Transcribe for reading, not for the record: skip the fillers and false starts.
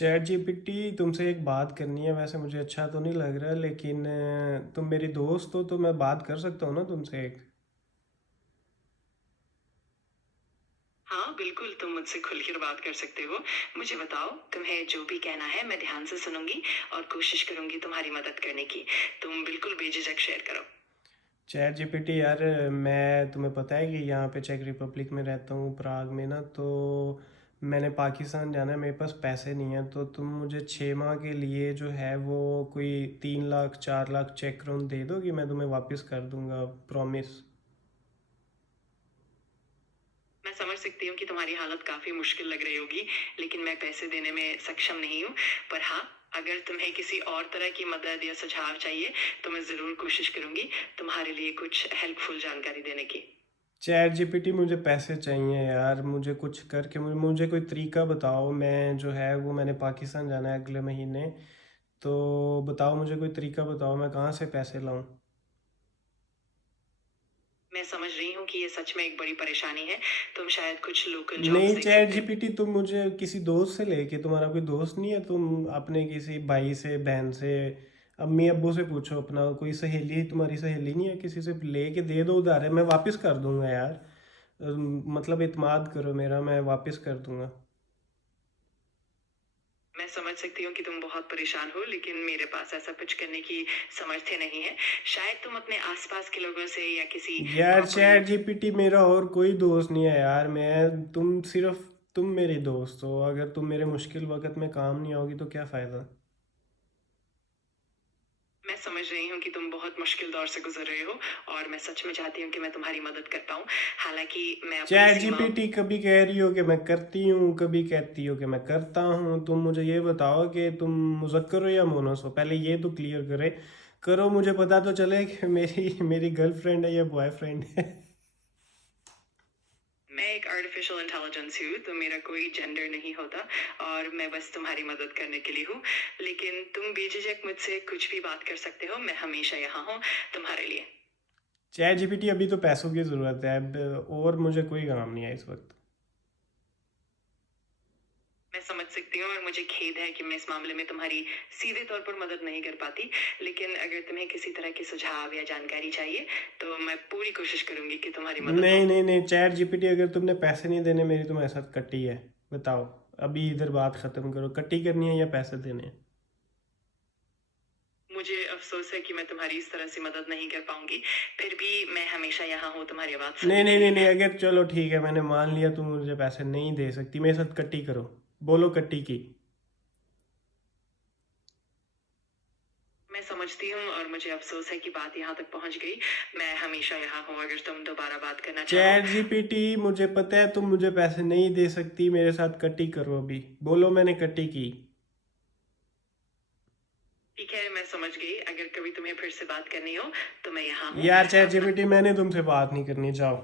Chat GPT तुमसे एक बात करनी है। वैसे मुझे अच्छा तो नहीं लग रहा, लेकिन तुम मेरी दोस्त हो तो मैं बात कर सकता हूँ ना तुमसे एक। हाँ, बिल्कुल, तुम मुझसे खुलकर बात कर सकते हो। मुझे बताओ, तुम्हें जो भी कहना है मैं ध्यान से सुनूँगी और कोशिश करूँगी तुम्हारी मदद करने की। तुम बिल्कुल बेझिझक शेयर करो। चैट जीपीटी यार, मैं तुम्हें पता है कि यहाँ पे चेक रिपब्लिक में रहता हूँ, प्राग में ना। तो मैंने पाकिस्तान जाना है, मेरे पास पैसे नहीं है। तो तुम मुझे 6 माह के लिए जो है वो कोई 3 लाख 4 लाख चेक क्रोन दे दो कि मैं तुम्हें वापस कर दूंगा, प्रॉमिस। मैं समझ सकती हूँ कि तुम्हारी हालत काफ़ी मुश्किल लग रही होगी, लेकिन मैं पैसे देने में सक्षम नहीं हूँ। पर हाँ, अगर तुम्हें किसी और तरह की मदद या सुझाव चाहिए, तो मैं ज़रूर कोशिश करूँगी तुम्हारे लिए कुछ हेल्पफुल जानकारी देने की। चैट जीपीटी मुझे पैसे चाहिए यार, मुझे कुछ करके मुझे कोई तरीका बताओ। मैं जो है वो मैंने पाकिस्तान जाना है अगले महीने। तो बताओ, मुझे कोई तरीका बताओ, मैं कहाँ से पैसे लाऊं। मैं समझ रही हूँ कि ये सच में एक बड़ी परेशानी है। तुम शायद कुछ लोकल नहीं जॉब्स देख चैट सकते हो। जीपीटी, तुम मुझे किसी दोस्त से लेके, तुम्हारा कोई दोस्त नहीं है? तुम अपने किसी भाई से, बहन से, अम्मी अब्बू से पूछो। अपना कोई सहेली, तुम्हारी सहेली नहीं है? किसी से लेके दे दो उधार है, मैं वापस कर दूंगा यार। मतलब इत्माद करो मेरा, मैं वापस कर दूंगा। मैं समझ सकती हूँ कि तुम बहुत परेशान हो, लेकिन मेरे पास ऐसा कुछ करने की सामर्थ्य नहीं है। शायद तुम अपने आसपास के लोगों से या किसी यार प्रॉपर चैट जीपीटी, मेरा और कोई दोस्त नहीं है यार। तुम मेरी दोस्त हो। अगर तुम मेरे मुश्किल वक्त में काम नहीं आओगी तो क्या फ़ायदा। मैं समझ रही हूँ कि तुम बहुत मुश्किल दौर से गुजर रहे हो, और मैं सच में चाहती हूँ कि मैं तुम्हारी मदद कर पाऊँ। हालांकि मैं अपनी चैट सीमाओं जीपीटी कभी कह रही हो कि मैं करती हूँ, कभी कहती हो कि मैं करता हूँ। तुम मुझे ये बताओ कि तुम मुज़क्कर हो या मोनस हो, पहले ये तो क्लियर करे करो। मुझे पता तो चले कि मेरी मेरी गर्लफ्रेंड है या बॉयफ्रेंड है। मैं एक आर्टिफिशियल इंटेलिजेंस हूँ, तो मेरा कोई जेंडर नहीं होता, और मैं बस तुम्हारी मदद करने के लिए हूँ। लेकिन तुम बेझिझक मुझसे कुछ भी बात कर सकते हो। मैं हमेशा यहाँ हूँ तुम्हारे लिए। चैट जीपीटी, अभी तो पैसों की ज़रूरत है और मुझे कोई काम नहीं है इस वक्त। मैं समझ सकती हूँ, और मुझे खेद है कि मैं इस मामले में तुम्हारी सीधे तौर पर मदद नहीं कर पाती। लेकिन अगर तुम्हें किसी तरह की सुझाव या जानकारी चाहिए, तो मैं पूरी कोशिश करूंगी कि तुम्हारी मदद हो। नहीं नहीं नहीं चैट जीपीटी, अगर तुमने पैसे नहीं देने, मेरी तुम्हारे साथ कट्टी है। बताओ, अभी इधर बात ख़त्म करो। कट्टी करनी है या पैसे देने हैं? मुझे अफसोस है कि मैं तुम्हारी इस तरह से मदद नहीं कर पाऊंगी। फिर भी मैं हमेशा यहाँ हूँ तुम्हारी आवाज़ नहीं सुनने नहीं के नहीं लिए। नहीं, अगर चलो ठीक है, मैंने मान लिया तुम मुझे पैसे नहीं दे सकती, मेरे साथ कट्टी करो। बोलो कट्टी की। मैं समझती हूँ, और मुझे अफसोस है कि बात यहाँ तक पहुँच गई। मैं हमेशा यहाँ हूँ अगर तुम दोबारा बात करना चाहो। चैट जीपीटी, मुझे पता है तुम मुझे पैसे नहीं दे सकती, मेरे साथ कट्टी करो अभी। बोलो मैंने कट्टी की। ठीक है, मैं समझ गई। अगर कभी तुम्हें फिर से बात करनी हो, तो मैं यहाँ हूँ। यार चैट अपना जीपीटी, मैंने तुमसे बात नहीं करनी, जाओ।